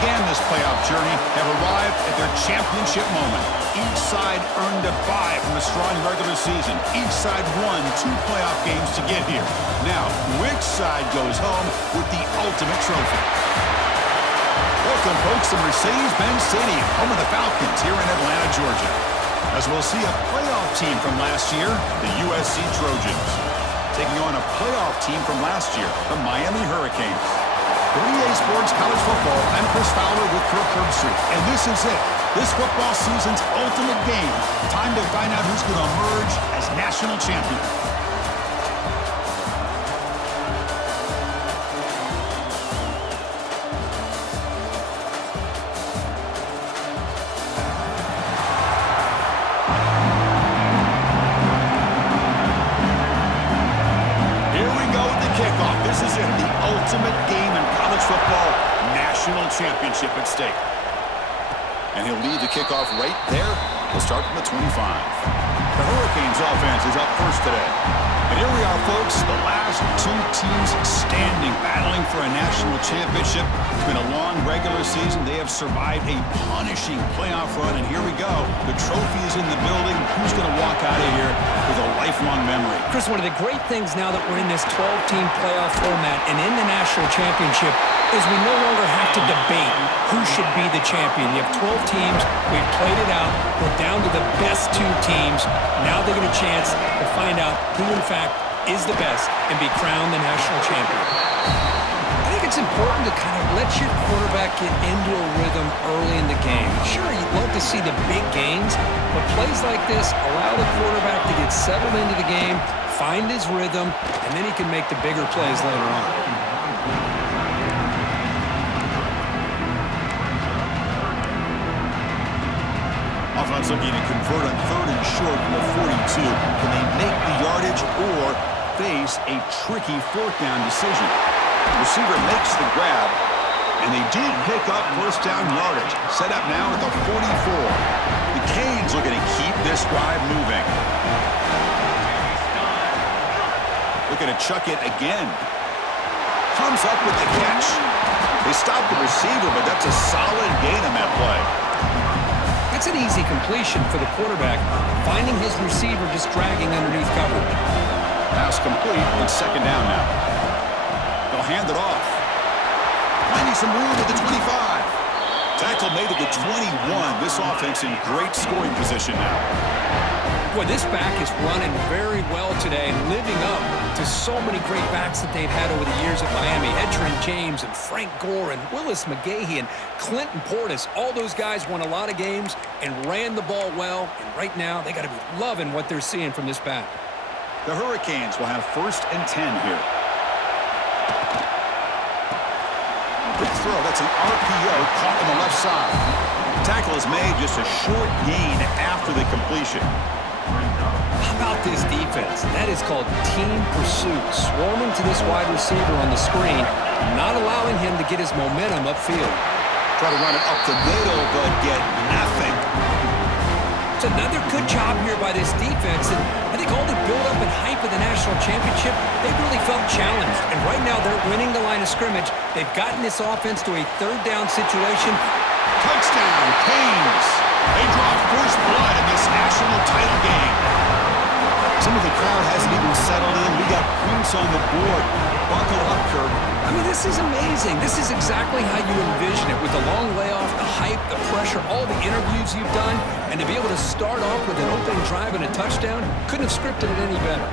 began this playoff journey have arrived at their championship moment. Each side earned a bye from a strong regular season. Each side won 2 playoff games to get here. Now, which side goes home with the ultimate trophy? Welcome, folks, to Mercedes-Benz Stadium, home of the Falcons here in Atlanta, Georgia. As we'll see a playoff team from last year, the USC Trojans, taking on a playoff team from last year, the Miami Hurricanes. For EA Sports College Football, I'm Chris Fowler with Kirk Herbstreit, and this is it. This football season's ultimate game. Time to find out who's going to emerge as national champion. This is it, the ultimate game in college football, national championship at stake. And he'll lead the kickoff right there. He'll start from the 25. The Hurricanes offense is up first today. And here we are, folks, the last 2 teams standing, battling for a national championship. It's been a long regular season. They have survived a punishing playoff run, and here we go. The trophy is in the building. Who's going to walk out of here with a lifelong memory? Chris, one of the great things now that we're in this 12-team playoff format and in the national championship is we no longer have to debate who should be the champion. You have 12 teams. We've played it out. We're down to the best 2 teams. Now they get a chance to find out who, in fact, is the best and be crowned the national champion. I think it's important to kind of let your quarterback get into a rhythm early in the game. Sure, you'd love to see the big gains, but plays like this allow the quarterback to get settled into the game, find his rhythm, and then he can make the bigger plays later on. Offense looking to convert on 3rd and short from the 42. Can they make the yardage or face a tricky 4th down decision? The receiver makes the grab, and they do pick up 1st down yardage. Set up now at the 44. The Canes looking to keep this drive moving. Looking to chuck it again. Comes up with the catch. They stop the receiver, but that's a solid gain on that play. That's an easy completion for the quarterback, finding his receiver just dragging underneath coverage. Pass complete. It's 2nd down now. They'll hand it off. Finding some room at the 25. Tackle made at the 21. This offense in great scoring position now. Boy, this back is running very well today and living up to so many great backs that they've had over the years at Miami. Edgerrin James and Frank Gore and Willis McGahee and Clinton Portis. All those guys won a lot of games and ran the ball well. And right now, they got to be loving what they're seeing from this back. The Hurricanes will have 1st and 10 here. Quick throw. That's an RPO caught on the left side. Tackle is made, just a short gain after the completion. How about this defense? That is called team pursuit. Swarming to this wide receiver on the screen, not allowing him to get his momentum upfield. Try to run it up the middle, but get nothing. It's another good job here by this defense, and I think all the build-up and hype of the national championship, they really felt challenged. And right now, they're winning the line of scrimmage. They've gotten this offense to a 3rd down situation. Touchdown, Canes. They draw first blood in this national title game. Some of the crowd hasn't even settled in. We got points on the board. Buckle up, Kirk. I mean, this is amazing. This is exactly how you envision it, with the long layoff, the hype, the pressure, all the interviews you've done, and to be able to start off with an opening drive and a touchdown, couldn't have scripted it any better.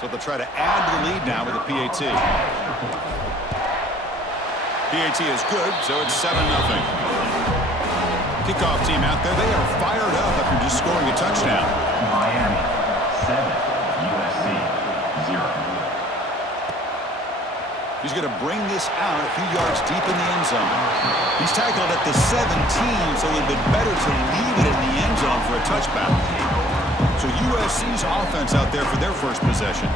So they'll try to add to the lead now with a PAT. PAT is good, so it's 7-0. Kickoff team out there. They are fired up after just scoring a touchdown. Miami, 7. USC, 0. He's going to bring this out a few yards deep in the end zone. He's tackled at the 17, so it would have been better to leave it in the end zone for a touchback. So USC's offense out there for their first possession.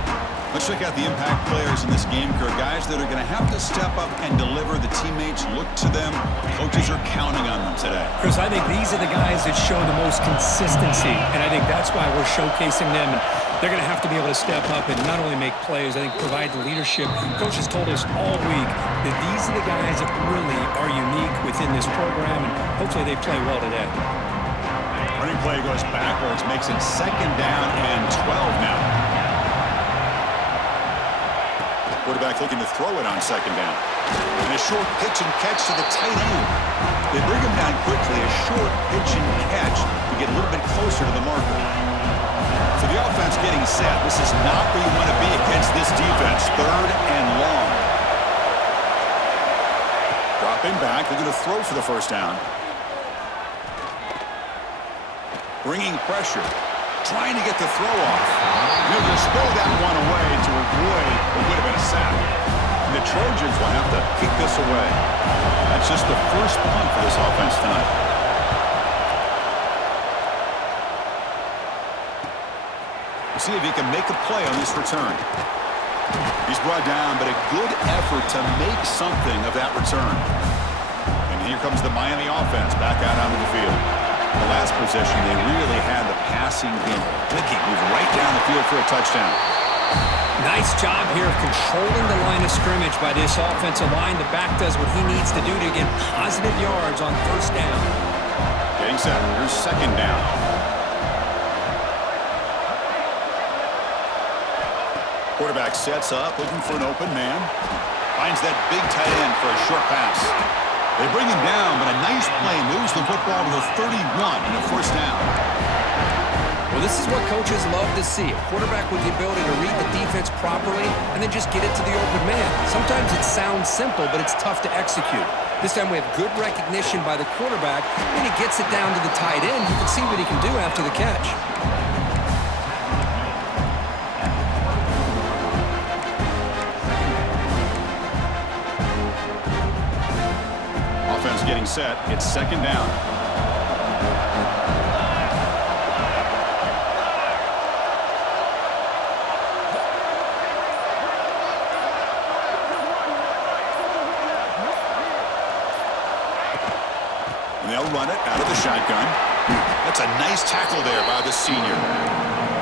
Let's check out the impact players in this game, Kirk. Guys that are going to have to step up and deliver. The teammates look to them. Coaches are counting on them today. Chris, I think these are the guys that show the most consistency, and I think that's why we're showcasing them. And They're going to have to be able to step up and not only make plays, I think provide the leadership. Coach has told us all week that these are the guys that really are unique within this program, and hopefully they play well today. Running play goes backwards, makes it 2nd down and 12 now. Quarterback looking to throw it on 2nd down. And a short pitch and catch to the tight end. They bring him down quickly, a short pitch and catch to get a little bit closer to the marker. So the offense getting set. This is not where you want to be against this defense. 3rd and long. Dropping back, looking to throw for the 1st down. Bringing pressure, trying to get the throw off. He'll just throw that one away to avoid what would have been a sack. And the Trojans will have to kick this away. That's just the first punt for this offense tonight. We'll see if he can make a play on this return. He's brought down, but a good effort to make something of that return. And here comes the Miami offense back out onto the field. The last possession, they really had the passing game clicking, moved right down the field for a touchdown. Nice job here of controlling the line of scrimmage by this offensive line. The back does what he needs to do to get positive yards on 1st down. Getting set. Here's 2nd down. Quarterback sets up, looking for an open man. Finds that big tight end for a short pass. They bring him down, but a nice play moves the football to the 31 and a 1st down. Well, this is what coaches love to see. A quarterback with the ability to read the defense properly and then just get it to the open man. Sometimes it sounds simple, but it's tough to execute. This time we have good recognition by the quarterback, and he gets it down to the tight end. You can see what he can do after the catch. Getting set. It's 2nd down. And they'll run it out of the shotgun. That's a nice tackle there by the senior.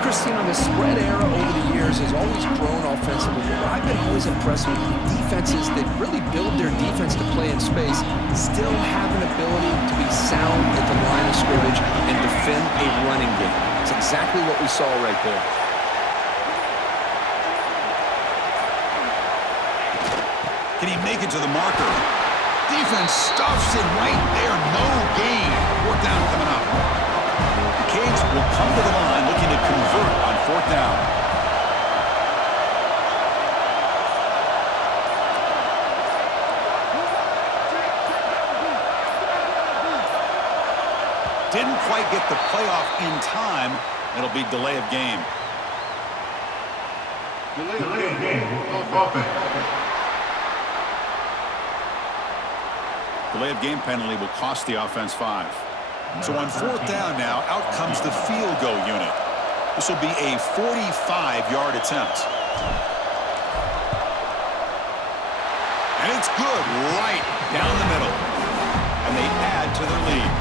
Christine, the spread era over the years has always grown offensively, but I've been always impressed with defenses that really build their defense to play in space, still have an ability to be sound at the line of scrimmage and defend a running game. It's exactly what we saw right there. Can he make it to the marker? Defense stuffs it right there. No gain. 4th down coming up. The Canes will come to the line looking to convert on 4th down. Didn't quite get the playoff in time. It'll be delay of game. Delay of game. Offense. Delay of game penalty will cost the offense 5. So on 4th down now, out comes the field goal unit. This will be a 45-yard attempt. And it's good right down the middle. And they add to their lead.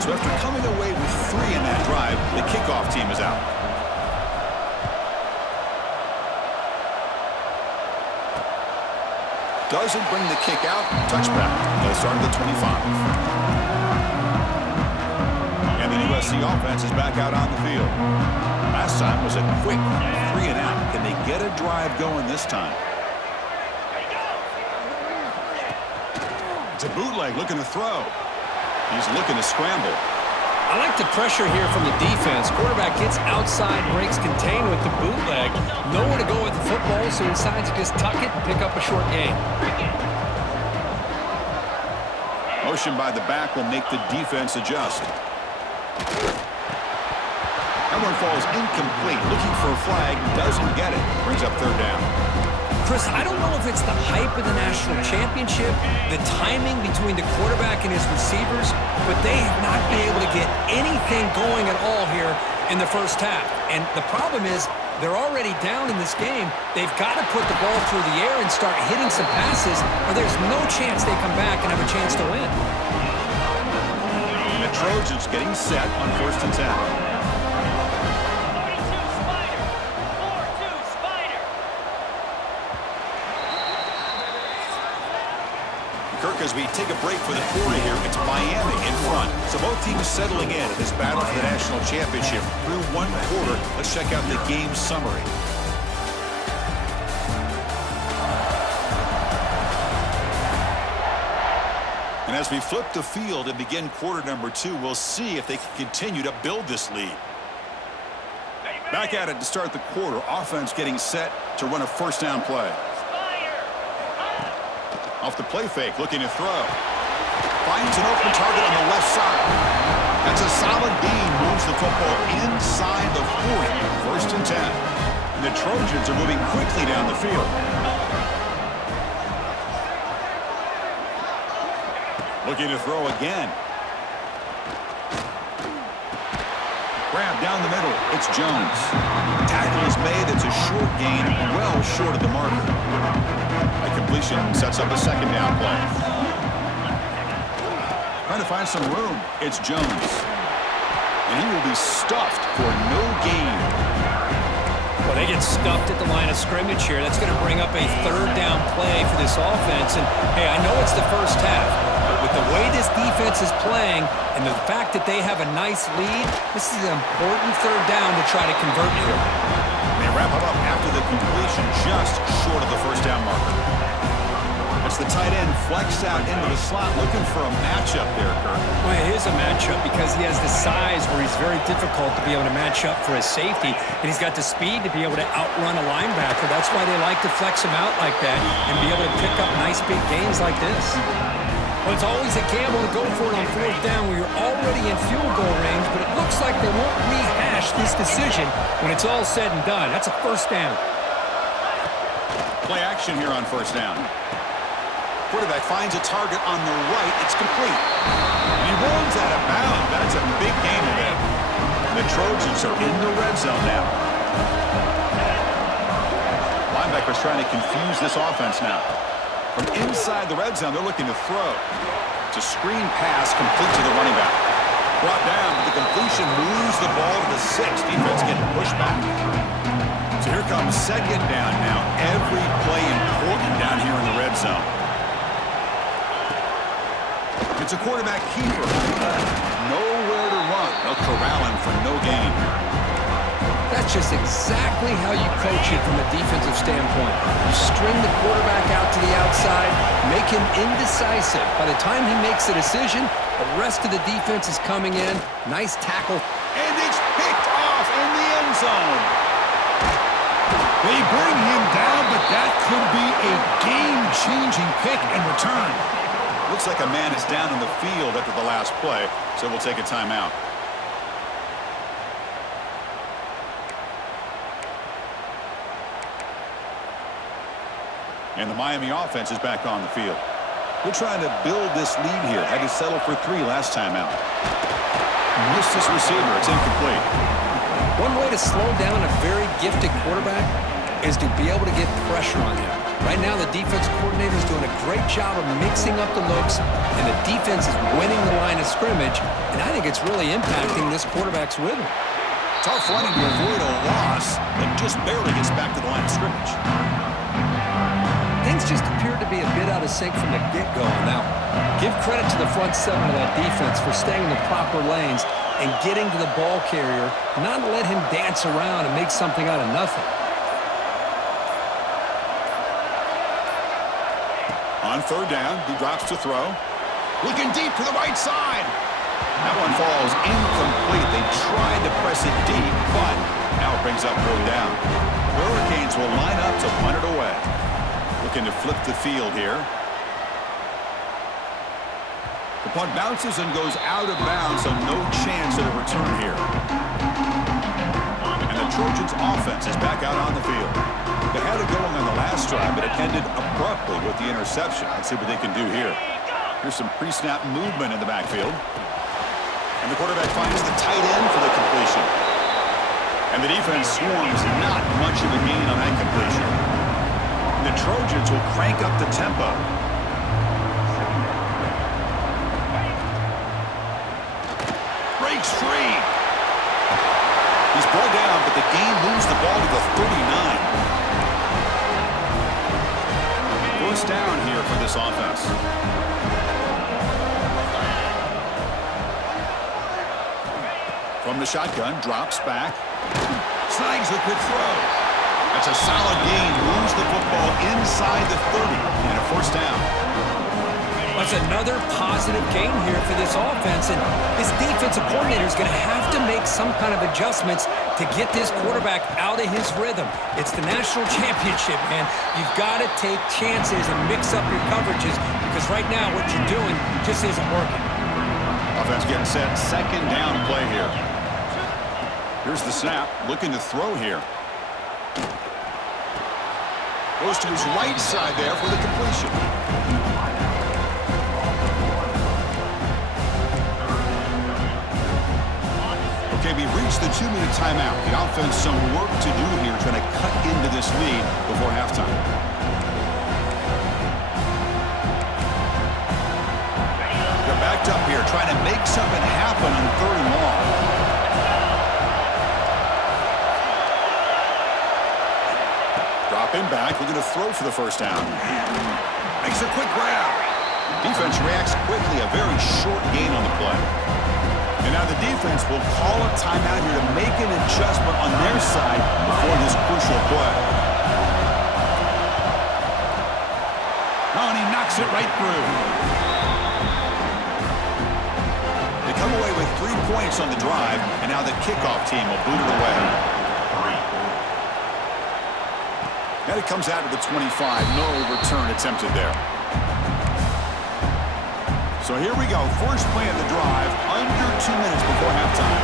So after coming away with 3 in that drive, the kickoff team is out. Doesn't bring the kick out. Touchback. They'll start at the 25. And the USC offense is back out on the field. Last time was a quick 3 and out. Can they get a drive going this time? It's a bootleg looking to throw. He's looking to scramble. I like the pressure here from the defense. Quarterback gets outside, breaks contain with the bootleg. Nowhere to go with the football, so he decides to just tuck it and pick up a short gain. Motion by the back will make the defense adjust. That one falls incomplete. Looking for a flag, doesn't get it. Brings up 3rd down. Chris, I don't know if it's the hype of the national championship, the timing between the quarterback and his receivers, but they have not been able to get anything going at all here in the first half. And the problem is they're already down in this game. They've got to put the ball through the air and start hitting some passes, or there's no chance they come back and have a chance to win. The Trojans getting set on 1st and 10. Kirk, as we take a break for the quarter here, it's Miami in front. So both teams settling in this battle for the national championship. Through one quarter, let's check out the game summary. And as we flip the field and begin quarter number 2, we'll see if they can continue to build this lead. Back at it to start the quarter. Offense getting set to run a first down play. Off the play fake, looking to throw. Finds an open target on the left side. That's a solid gain. Moves the football inside the 40. First and 10. And the Trojans are moving quickly down the field. Looking to throw again. Grab down the middle. It's Jones. Tackle is made. It's a short gain, well short of the marker. A completion sets up a second down play. Trying to find some room. It's Jones. And he will be stuffed for no gain. Well, they get stuffed at the line of scrimmage here. That's going to bring up a third down play for this offense. And, hey, I know it's the first half, but with the way this defense is playing and the fact that they have a nice lead, this is an important third down to try to convert here. They wrap it up after the completion, just short of the first down marker. It's the tight end flexed out into the slot, looking for a matchup there, Kirk. Well, it is a matchup because he has the size where he's very difficult to be able to match up for his safety, and he's got the speed to be able to outrun a linebacker. That's why they like to flex him out like that and be able to pick up nice big gains like this. Well, it's always a gamble to go for it on fourth down where you're already in field goal range, but it looks like they won't rehash this decision when it's all said and done. That's a first down. Play action here on first down. Quarterback finds a target on the right. It's complete. And he runs out of bounds. That's a big gain of it. The Trojans are in the red zone now. Linebackers trying to confuse this offense now. From inside the red zone, they're looking to throw. It's a screen pass complete to the running back. Brought down, but the completion moves the ball to the 6. Defense getting pushed back. So here comes second down now. Every play important down here in the red zone. It's a quarterback keeper. Nowhere to run. They'll corral him for no gain. That's just exactly how you coach it from a defensive standpoint. You string the quarterback out to the outside, make him indecisive. By the time he makes a decision, the rest of the defense is coming in. Nice tackle. And it's picked off in the end zone. They bring him down, but that could be a game-changing pick and return. Looks like a man is down in the field after the last play, so we'll take a timeout. And the Miami offense is back on the field. They're trying to build this lead here. Had to settle for 3 last time out. Missed his receiver. It's incomplete. One way to slow down a very gifted quarterback is to be able to get pressure on him. Right now, the defense coordinator is doing a great job of mixing up the looks, and the defense is winning the line of scrimmage, and I think it's really impacting this quarterback's rhythm. Tough running to avoid a loss, but just barely gets back to the line of scrimmage. Things just appeared to be a bit out of sync from the get-go on that one. Give credit to the front 7 of that defense for staying in the proper lanes and getting to the ball carrier, not let him dance around and make something out of nothing. On third down, he drops to throw. Looking deep to the right side. That one falls incomplete. They tried to press it deep, but now it brings up fourth down. The Hurricanes will line up to punt it away. Looking to flip the field here. The punt bounces and goes out of bounds, so no chance at a return here. And the Trojans' offense is back out on the field. They had it going on the last drive, but it ended abruptly with the interception. Let's see what they can do here. Here's some pre-snap movement in the backfield. And the quarterback finds the tight end for the completion. And the defense swarms not much of a gain on that completion. And the Trojans will crank up the tempo. Breaks free. He's brought down, but the gain moves the ball to the 39. First down here for this offense. From the shotgun, drops back. Snags a quick throw. That's a solid gain. Moves the football inside the 30 and a first down. That's another positive gain here for this offense, and this defensive coordinator is going to have to make some kind of adjustments to get this quarterback out of his rhythm. It's the national championship, man. You've got to take chances and mix up your coverages because right now what you're doing just isn't working. Offense getting set. Second down play here. Here's the snap. Looking to throw here. Goes to his right side there for the completion. Okay, we reached the 2-minute timeout. The offense some work to do here, trying to cut into this lead before halftime. They're backed up here, trying to make something happen on 3rd and long. Dropping back, looking to throw for the first down. Makes a quick grab. Defense reacts quickly, a very short gain on the play. And now the defense will call a timeout here to make an adjustment on their side before this crucial play. Oh, and he knocks it right through. They come away with 3 points on the drive, and now the kickoff team will boot it away. Now it comes out to the 25. No return attempted there. So here we go. First play of the drive. Under 2 minutes before halftime.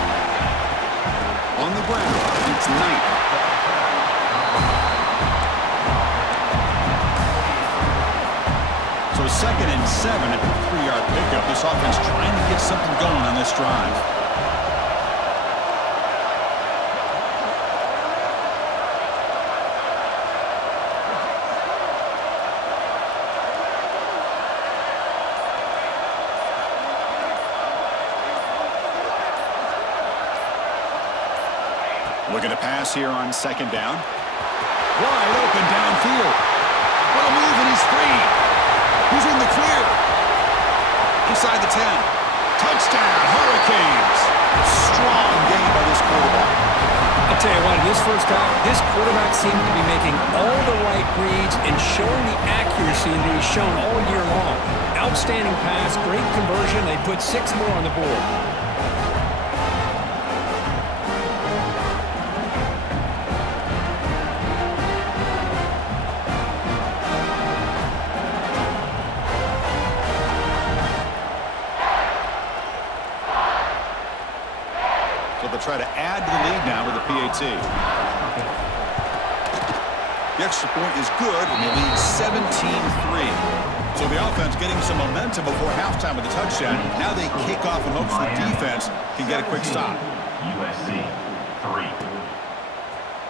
On the ground, it's Knight. So 2nd and 7 at the 3-yard pickup. This offense trying to get something going on this drive. Looking to pass here on 2nd down. Wide open downfield. What a move, and he's free. He's in the clear. Inside the 10. Touchdown, Hurricanes. Strong game by this quarterback. I'll tell you what, in this first half, this quarterback seemed to be making all the right reads and showing the accuracy that he's shown all year long. Outstanding pass, great conversion. They put 6 more on the board. Try to add to the lead now with the PAT. The extra point is good, and they lead 17-3. So the offense getting some momentum before halftime with the touchdown. Now they kick off in hopes the defense can get a quick stop. USC 3.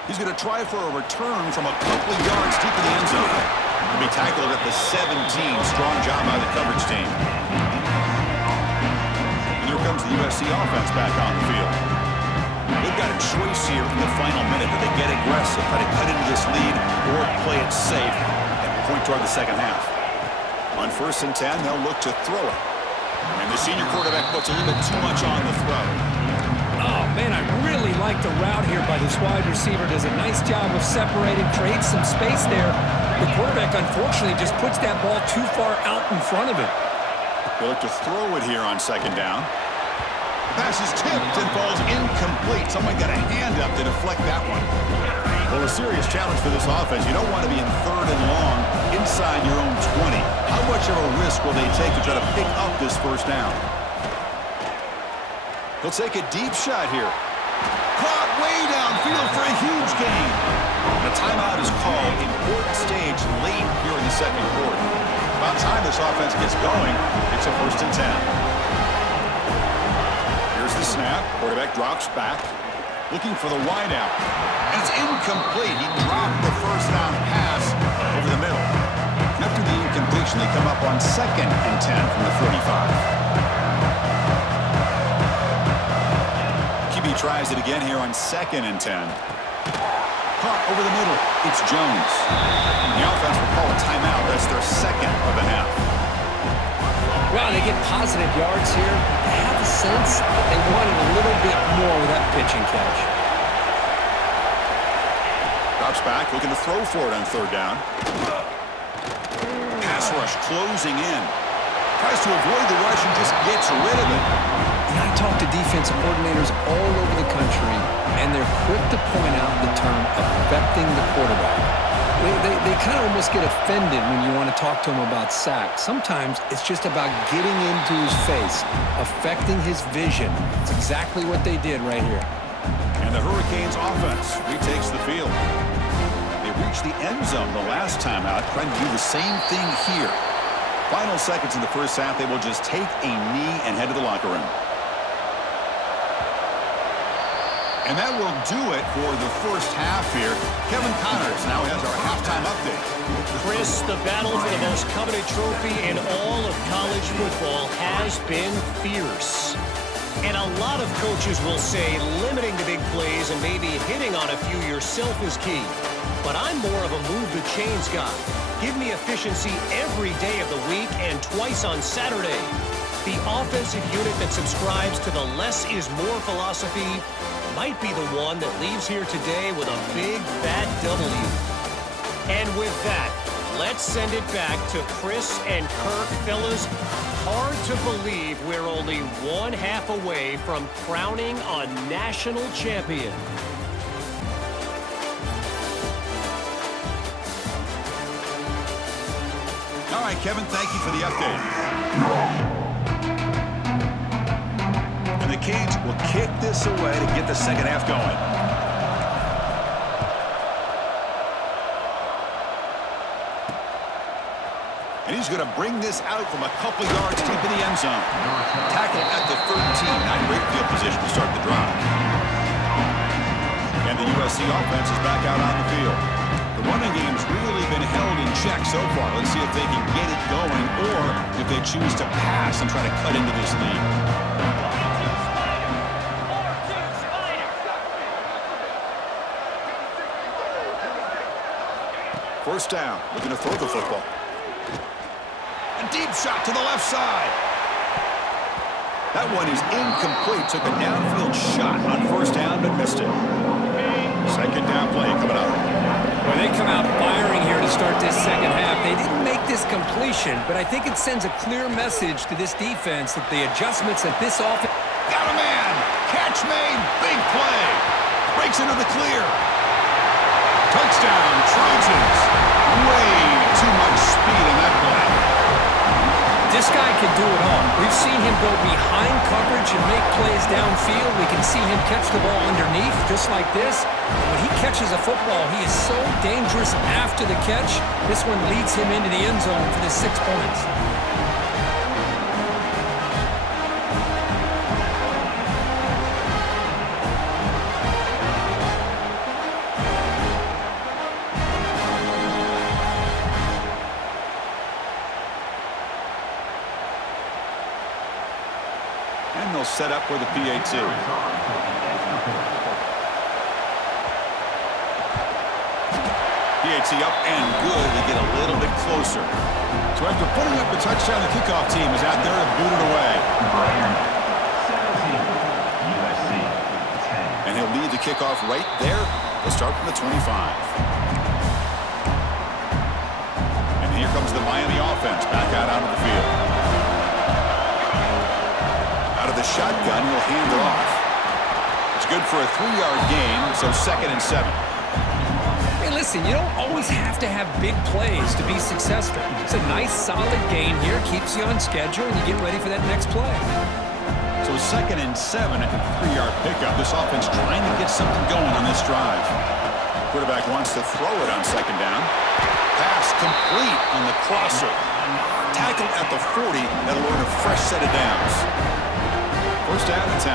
He's going to try for a return from a couple of yards deep in the end zone. He'll be tackled at the 17. Strong job by the coverage team. And here comes the USC offense back on the field. They've got a choice here in the final minute. Do they get aggressive, try to cut into this lead, or play it safe and point toward the second half? On 1st and 10, they'll look to throw it. And the senior quarterback puts a little bit too much on the throw. Oh, man, I really like the route here by this wide receiver. Does a nice job of separating, creates some space there. The quarterback, unfortunately, just puts that ball too far out in front of him. They look to throw it here on 2nd down. Pass is tipped and falls incomplete. Someone got a hand up to deflect that one. Well, a serious challenge for this offense. You don't want to be in 3rd and long inside your own 20. How much of a risk will they take to try to pick up this first down? He'll take a deep shot here. Caught way downfield for a huge gain. The timeout is called. Important stage late here in the 2nd quarter. About time this offense gets going. It's a 1st and 10. The snap, quarterback drops back, looking for the wide out, and it's incomplete. He dropped the first down pass over the middle. After the incompletion, they come up on 2nd and 10 from the 35. QB tries it again here on 2nd and 10. Caught over the middle. It's Jones. The offense will call a timeout. That's their 2nd of the half. Well, they get positive yards here. I have a sense that they wanted a little bit more with that pitch and catch. Drops back, looking to throw for it on third down. Pass rush closing in. Tries to avoid the rush and just gets rid of it. And I talk to defensive coordinators all over the country, and they're quick to point out the term affecting the quarterback. They kind of almost get offended when you want to talk to them about sacks. Sometimes it's just about getting into his face, affecting his vision. It's exactly what they did right here. And the Hurricanes offense retakes the field. They reached the end zone the last time out, trying to do the same thing here. Final seconds in the first half, they will just take a knee and head to the locker room. And that will do it for the first half here. Kevin Connors now has our halftime update. Chris, the battle for the most coveted trophy in all of college football has been fierce. And a lot of coaches will say limiting the big plays and maybe hitting on a few yourself is key. But I'm more of a move the chains guy. Give me efficiency every day of the week and twice on Saturday. The offensive unit that subscribes to the less is more philosophy might be the one that leaves here today with a big fat W. And with that, let's send it back to Chris and Kirk. Fellas, hard to believe we're only one half away from crowning a national champion. All right, Kevin, thank you for the update. And the Canes will kick this away to get the second half going. And he's going to bring this out from a couple yards deep in the end zone. Tackle at the 13. Not in great field position to start the drive. And the USC offense is back out on the field. The running game's really been held in check so far. Let's see if they can get it going or if they choose to pass and try to cut into this lead. First down, looking to throw the football. A deep shot to the left side. That one is incomplete. Took a downfield shot on first down, but missed it. Second down play coming up. Well, they come out firing here to start this second half. They didn't make this completion, but I think it sends a clear message to this defense that the adjustments at this offense... Got a man. Catch made. Big play. Breaks into the clear. Touchdown, Trojans. Way too much speed in that play. This guy can do it all. We've seen him go behind coverage and make plays downfield. We can see him catch the ball underneath, just like this. And when he catches a football, he is so dangerous after the catch. This one leads him into the end zone for the 6 points. And they'll set up for the PAT. PAT up and good. They get a little bit closer. So after putting up the touchdown, the kickoff team is out there to boot it away. 17, USC 10. And he'll lead the kickoff right there. They'll start from the 25. And here comes the Miami offense back out onto the field. Out of the shotgun, he'll hand it off. It's good for a 3-yard gain, so 2nd and 7. Hey, listen, you don't always have to have big plays to be successful. It's a nice, solid gain here. Keeps you on schedule, and you get ready for that next play. So 2nd and 7 at the 3-yard pickup. This offense trying to get something going on this drive. Quarterback wants to throw it on 2nd down. Pass complete on the crosser. Tackle at the 40. That'll earn a fresh set of downs. First down and 10.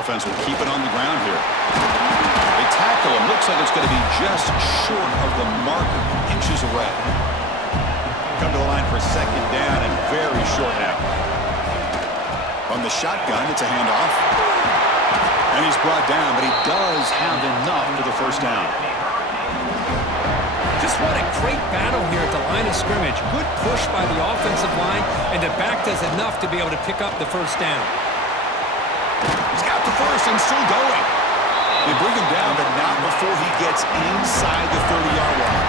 Offense will keep it on the ground here. They tackle him. Looks like it's going to be just short of the marker, inches away. Come to the line for 2nd down and very short now. From the shotgun, it's a handoff. And he's brought down, but he does have enough for the first down. Just what a great battle here at the line of scrimmage. Good push by the offensive line, and the back does enough to be able to pick up the first down. He's got the first and still going. They bring him down, but not before he gets inside the 30-yard line.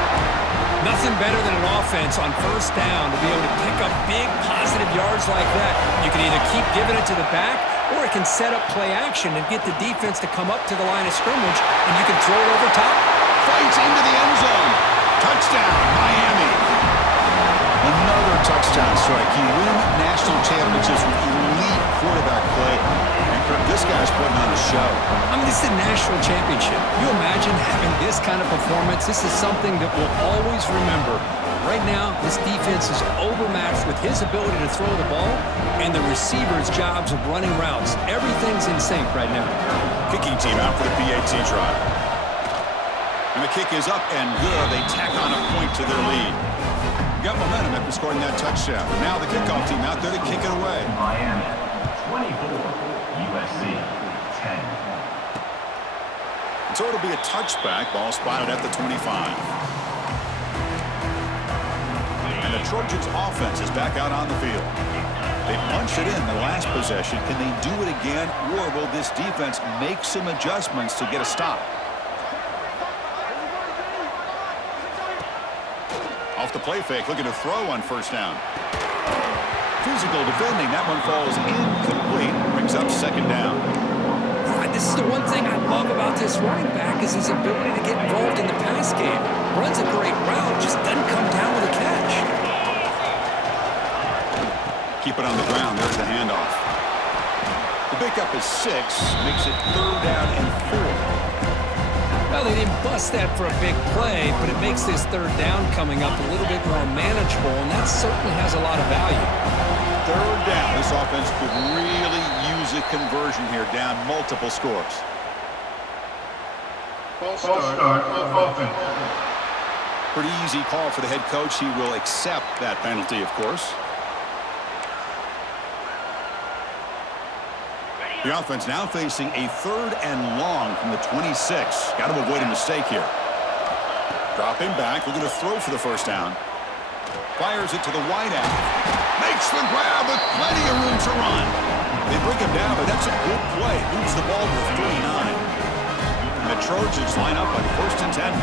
Nothing better than an offense on first down to be able to pick up big positive yards like that. You can either keep giving it to the back, or it can set up play action and get the defense to come up to the line of scrimmage, and you can throw it over top. Fights into the end zone. Touchdown, Miami. Another touchdown strike. You win national championships with elite quarterback play. And this guy's putting on a show. I mean, this is a national championship. You imagine having this kind of performance? This is something that we'll always remember. Right now, this defense is overmatched with his ability to throw the ball and the receivers' jobs of running routes. Everything's in sync right now. Kicking team out for the PAT drive. And the kick is up and good. They tack on a point to their lead. Got momentum after scoring that touchdown. Now the kickoff team out there to kick it away. Miami 24, USC 10. So it'll be a touchback. Ball spotted at the 25. And the Trojans offense is back out on the field. They punched it in the last possession. Can they do it again, or will this defense make some adjustments to get a stop? Off the play fake, looking to throw on first down. Physical defending, that one falls incomplete. Brings up second down. This is the one thing I love about this running back is his ability to get involved in the pass game. Runs a great route, just doesn't come down with a catch. Keep it on the ground, there's the handoff. The pickup is 6, makes it third down and 4. Well, they didn't bust that for a big play, but it makes this third down coming up a little bit more manageable, and that certainly has a lot of value. Third down. This offense could really use a conversion here, down multiple scores. False start offense. Pretty easy call for the head coach. He will accept that penalty, of course. The offense now facing a third and long from the 26. Got to avoid a mistake here. Dropping back, looking to throw for the first down. Fires it to the wide out. Makes the grab with plenty of room to run. They bring him down, but that's a good play. Moves the ball to 39. And the Trojans line up on first and 10.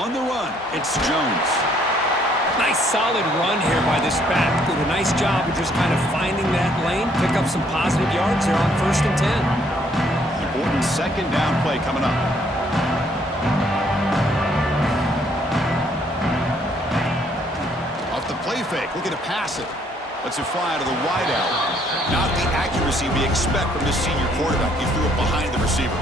On the run, it's Jones. Nice solid run here by this back. Did a nice job of just kind of finding that lane, pick up some positive yards there on first and 10. Important second down play coming up. Off the play fake, looking to pass it. Lets it fly out of the wide out. Not the accuracy we expect from this senior quarterback. He threw it behind the receiver.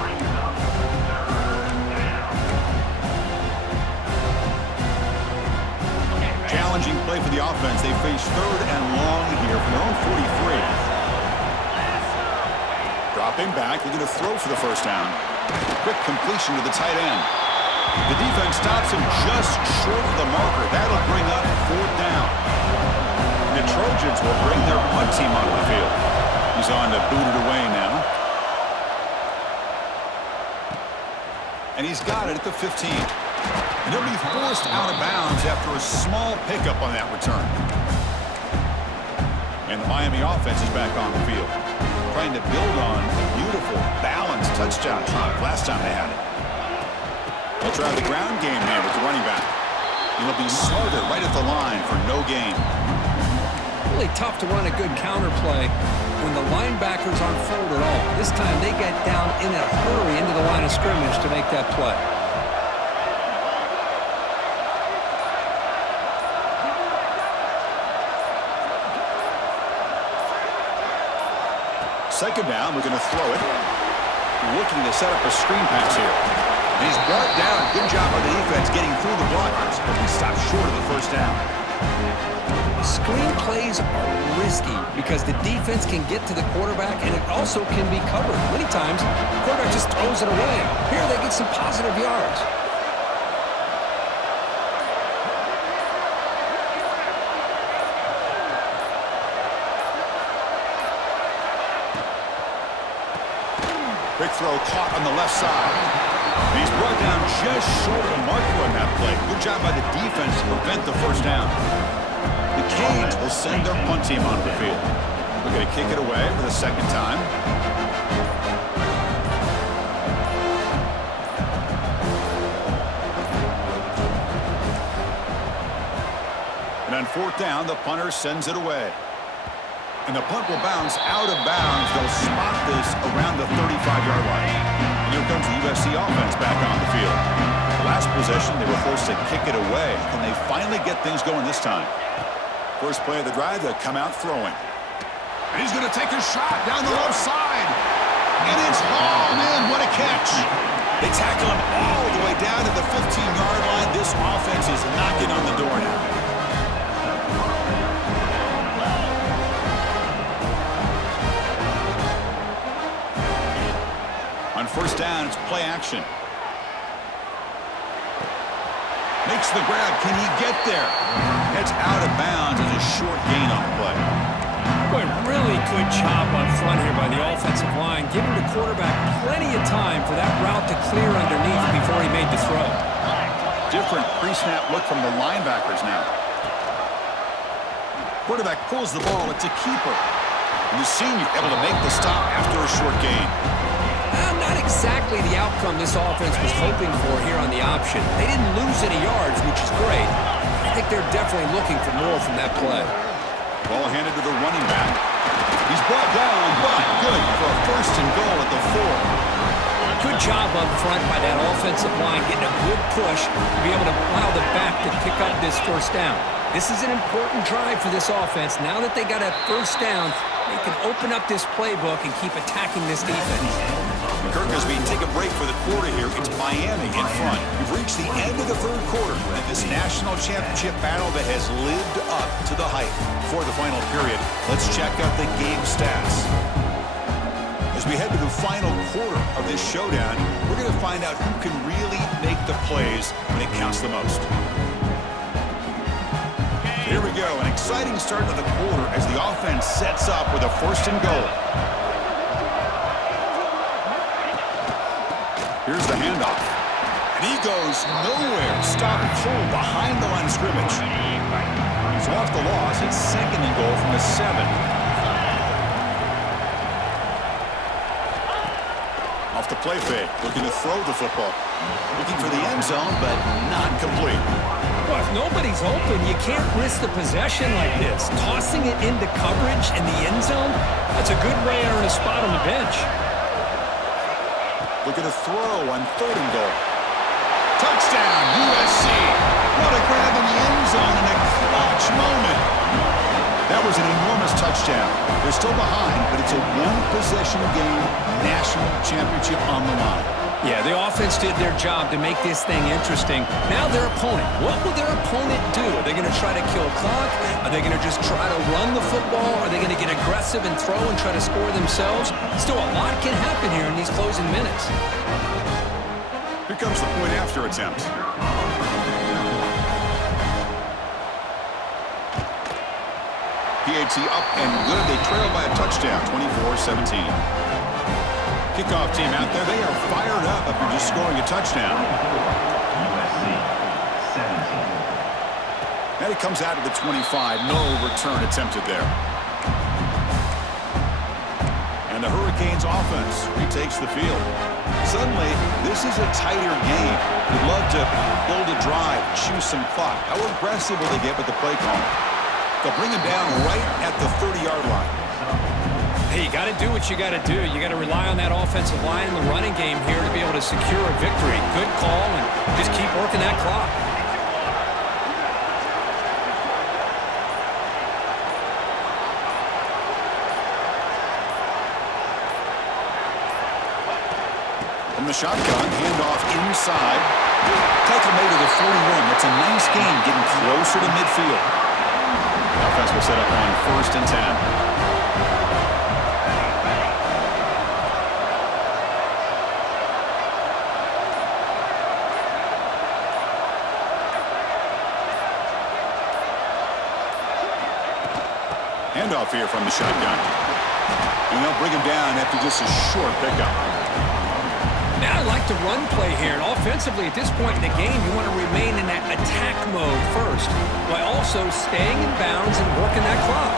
Challenging play for the offense. They face third and long here from their own 43. Dropping back, looking to throw for the first down. Quick completion to the tight end. The defense stops him just short of the marker. That'll bring up fourth down. The Trojans will bring their punt team onto the field. He's on to boot it away now. And he's got it at the 15. And he'll be forced out of bounds after a small pickup on that return. And the Miami offense is back on the field, trying to build on a beautiful, balanced touchdown drive last time they had it. They'll try the ground game here with the running back. He'll be smothered right at the line for no gain. Really tough to run a good counter play when the linebackers aren't forward at all. This time they get down in a hurry into the line of scrimmage to make that play. Second down, we're going to throw it. Looking to set up a screen pass here. And he's brought down. Good job of the defense getting through the blockers, but we stopped short of the first down. Screen plays are risky because the defense can get to the quarterback and it also can be covered. Many times, the quarterback just throws it away. Here they get some positive yards. Quick throw caught on the left side. He's brought down just short of the marker on that play. Good job by the defense to prevent the first down. The Canes will send their punt team onto the field. We're going to kick it away for the second time. And on fourth down, the punter sends it away. And the punt will bounce out of bounds. They'll spot this around the 35-yard line. And here comes the USC offense back on the field. The last possession, they were forced to kick it away. Can they finally get things going this time? First play of the drive, they'll come out throwing. And he's going to take a shot down the left side. And it's hauled in. What a catch. They tackle him all the way down to the 15-yard line. This offense is knocking on the door now. On first down, it's play action. Makes the grab. Can he get there? Heads out of bounds as a short gain on the play. Boy, really good job up front here by the offensive line, giving the quarterback plenty of time for that route to clear underneath before he made the throw. Different pre-snap look from the linebackers now. Quarterback pulls the ball. It's a keeper. And the senior able to make the stop after a short gain. Not exactly the outcome this offense was hoping for here on the option. They didn't lose any yards, which is great. I think they're definitely looking for more from that play. Ball handed to the running back. He's brought down, but good for a first and goal at the 4. Good job up front by that offensive line, getting a good push to be able to allow the back to pick up this first down. This is an important drive for this offense. Now that they got a first down, they can open up this playbook and keep attacking this defense. Kirk, as we take a break for the quarter here, it's Miami in front. We've reached the end of the third quarter in this national championship battle that has lived up to the hype. For the final period, let's check out the game stats. As we head to the final quarter of this showdown, we're going to find out who can really make the plays when it counts the most. Here we go, an exciting start to the quarter as the offense sets up with a first and goal. Here's the handoff. And he goes nowhere. Stop pull behind the line of scrimmage. He's off the loss. It's second and goal from the 7. Off the play fake. Looking to throw the football. Looking for the end zone, but not complete. Well, if nobody's open, you can't risk the possession like this. Tossing it into coverage in the end zone, that's a good way to earn a spot on the bench. Looking to throw on third and goal. Touchdown, USC. What a grab in the end zone in a clutch moment. That was an enormous touchdown. They're still behind, but it's a one-possession game, national championship on the line. Yeah, the offense did their job to make this thing interesting. Now their opponent. What will their opponent do? Are they going to try to kill clock? Are they going to just try to run the football? Are they going to get aggressive and throw and try to score themselves? Still, a lot can happen here in these closing minutes. Here comes the point after attempt. PAT up and good. They trail by a touchdown, 24-17. Kickoff team out there. They are fired up after just scoring a touchdown. USC 17. And it comes out of the 25. No return attempted there. And the Hurricanes offense retakes the field. Suddenly, this is a tighter game. We'd love to build a drive, choose some clock. How aggressive will they get with the play call? They'll bring him down right at the 30-yard line. Hey, you got to do what you got to do. You got to rely on that offensive line in the running game here to be able to secure a victory. Good call, and just keep working that clock. From the shotgun, handoff inside. Tackle made to the 41. That's a nice game, getting closer to midfield. The offense will set up on first and 10. Handoff here from the shotgun. And they'll bring him down after just a short pickup. Now I like the run play here. And offensively, at this point in the game, you want to remain in that attack mode first, while also staying in bounds and working that clock.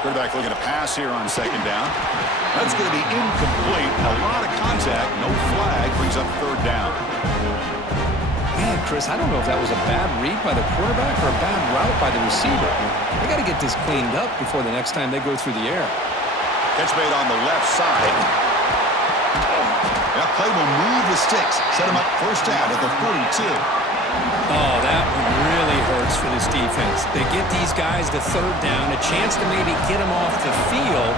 Quarterback looking to pass here on second down. That's going to be incomplete. A lot of contact. No flag. Brings up third down. Man, Chris, I don't know if that was a bad read by the quarterback or a bad route by the receiver. They got to get this cleaned up before the next time they go through the air. Catch made on the left side. That play will move the sticks. Set him up first down at the 42. Oh, that one really hurts for this defense. They get these guys to third down, a chance to maybe get them off the field,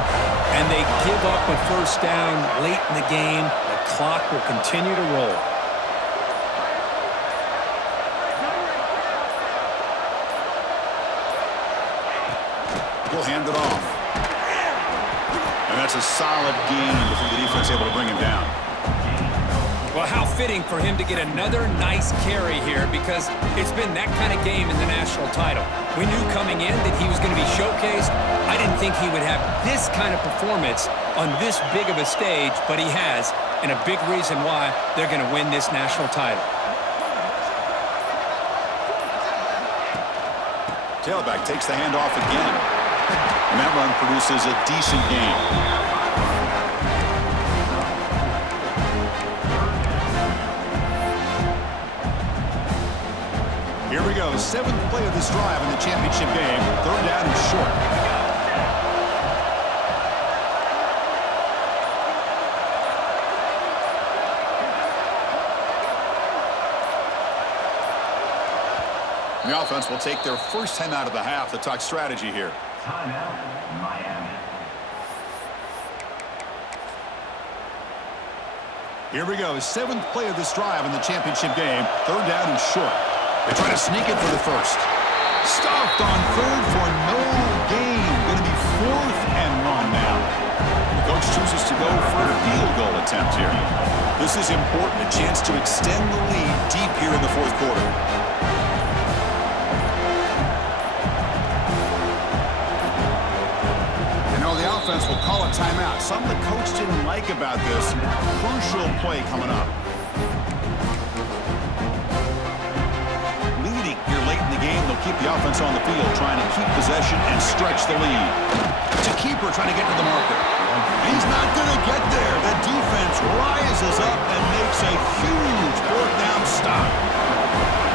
and they give up a first down late in the game. The clock will continue to roll. We'll hand it off. And that's a solid gain before the defense able to bring him down. Well, how fitting for him to get another nice carry here, because it's been that kind of game in the national title. We knew coming in that he was going to be showcased. I didn't think he would have this kind of performance on this big of a stage, but he has, and a big reason why they're going to win this national title. Tailback takes the handoff again. And that run produces a decent gain. Here we go, seventh play of this drive in the championship game. Third down and short. The offense will take their first time out of the half to talk strategy here. Timeout, Miami. Here we go, seventh play of this drive in the championship game. Third down and short. They try to sneak it for the first. Stuffed on third for no gain. Going to be 4th and 1 now. The coach chooses to go for a field goal attempt here. This is important, a chance to extend the lead deep here in the fourth quarter. You know, the offense will call a timeout. Something the coach didn't like about this. Crucial play coming up. Game, they'll keep the offense on the field, trying to keep possession and stretch the lead. It's a keeper trying to get to the marker. He's not going to get there. The defense rises up and makes a huge fourth down stop.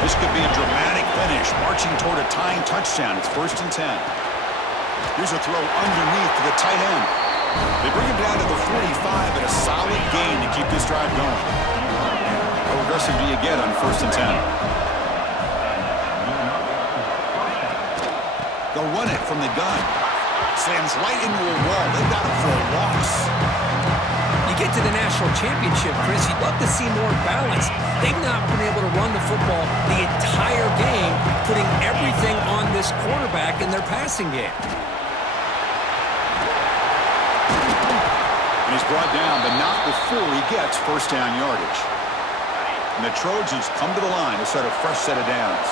This could be a dramatic finish, marching toward a tying touchdown. It's 1st and 10. Here's a throw underneath to the tight end. They bring him down to the 45 and a solid gain to keep this drive going. How aggressive do you get on 1st and 10? They'll run it from the gun. Slams right into a wall. They've got him for a loss. You get to the national championship, Chris, you'd love to see more balance. They've not been able to run the football the entire game, putting everything on this quarterback in their passing game. And he's brought down, but not before he gets first down yardage. And the Trojans come to the line to start a fresh set of downs.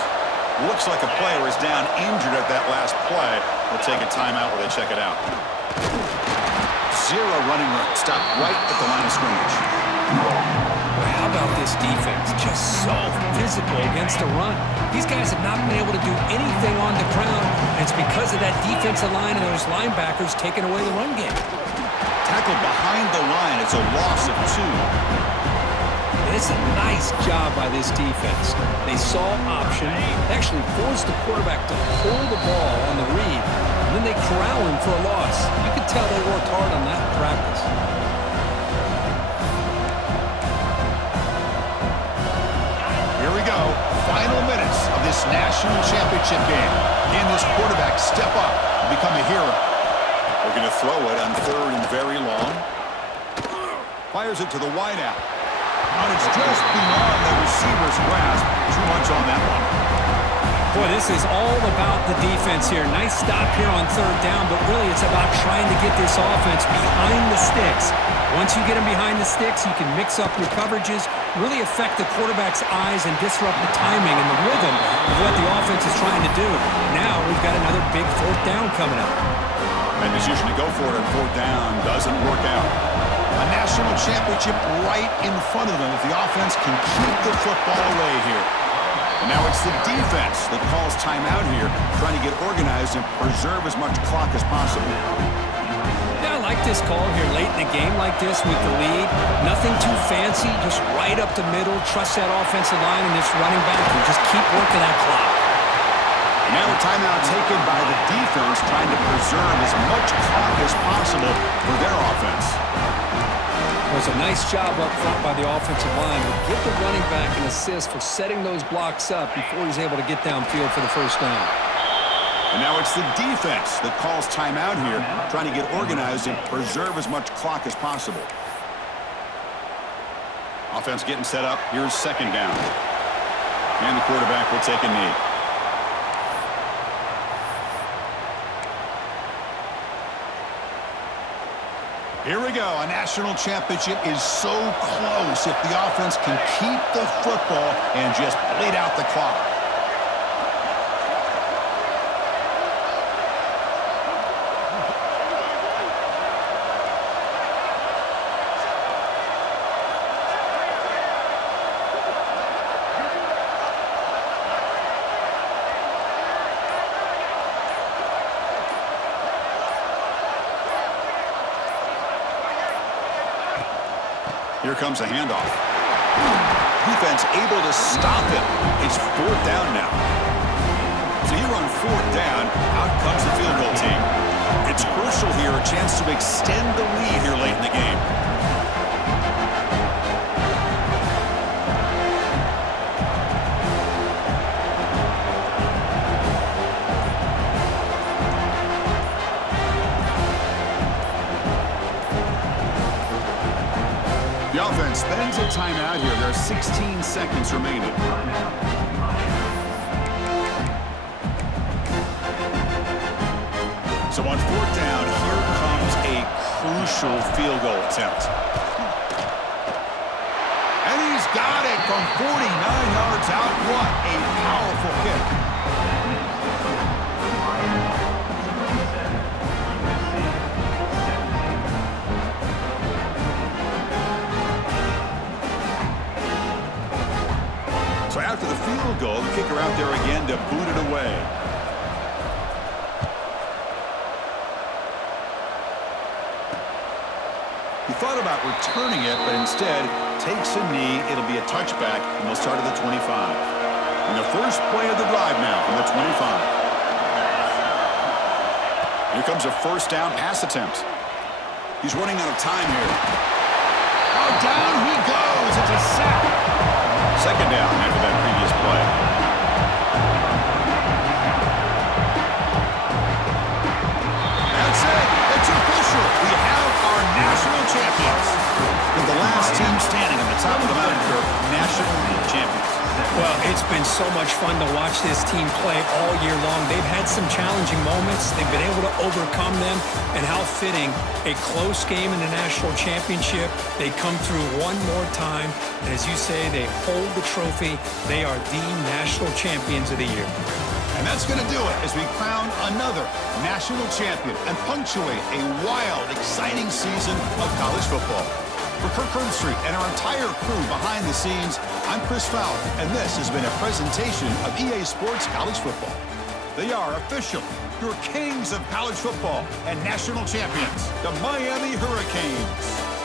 Looks like a player is down injured at that last play. They'll take a timeout while they check it out. Zero running room. Stop right at the line of scrimmage. Well, how about this defense? Just so physical against the run. These guys have not been able to do anything on the ground, and it's because of that defensive line and those linebackers taking away the run game. Tackled behind the line. It's a loss of 2. It's a nice job by this defense. They saw option, they actually forced the quarterback to pull the ball on the read, and then they corral him for a loss. You could tell they worked hard on that in practice. Here we go. Final minutes of this national championship game. Can this quarterback step up and become a hero? We're going to throw it on 3rd and very long. Fires it to the wideout. And it's just beyond the receiver's grasp. Too much on that one. Boy, this is all about the defense here. Nice stop here on 3rd down, but really it's about trying to get this offense behind the sticks Once you get him behind the sticks, you can mix up your coverages, really affect the quarterback's eyes and disrupt the timing and the rhythm of what the offense is trying to do. Now we've got another big fourth down coming up. That decision to go for it on fourth down doesn't work out. A national championship right in front of them if the offense can keep the football away here. And now it's the defense that calls timeout here, trying to get organized and preserve as much clock as possible. Yeah, I like this call here late in the game like this with the lead. Nothing too fancy, just right up the middle. Trust that offensive line and this running back and just keep working that clock. And now a timeout taken by the defense, trying to preserve as much clock as possible for their offense. It was a nice job up front by the offensive line to give the running back an assist for setting those blocks up before he's able to get downfield for the first down. And now it's the defense that calls timeout here, trying to get organized and preserve as much clock as possible. Offense getting set up. Here's second down. And the quarterback will take a knee. Here we go. A national championship is so close if the offense can keep the football and just bleed out the clock. Here comes a handoff. Defense able to stop it. It's fourth down now. So here on fourth down, out comes the field goal team. It's crucial here, a chance to extend the lead here late in the game. The offense spends a timeout here. There are 16 seconds remaining. So on fourth down, here comes a crucial field goal attempt. And he's got it from 49 yards out. What a powerful kick. So after the field goal, the kicker out there again to boot it away. He thought about returning it, but instead takes a knee. It'll be a touchback, and they'll start at the 25. And the first play of the drive now from the 25. Here comes a first down pass attempt. He's running out of time here. Oh, down he goes. It's a sack. Second down after that previous play. That's it. It's official. We have our national champions. With the last team standing on the top of the mountain for national champions. Well, it's been so much fun to watch this team play all year long. They've had some challenging moments. They've been able to overcome them. And how fitting, a close game in the national championship. They come through one more time. And as you say, they hold the trophy. They are the national champions of the year. And that's going to do it as we crown another national champion and punctuate a wild, exciting season of college football. For Kirk Herbstreit and our entire crew behind the scenes, I'm Chris Fowler, and this has been a presentation of EA Sports College Football. They are official, your kings of college football and national champions, the Miami Hurricanes.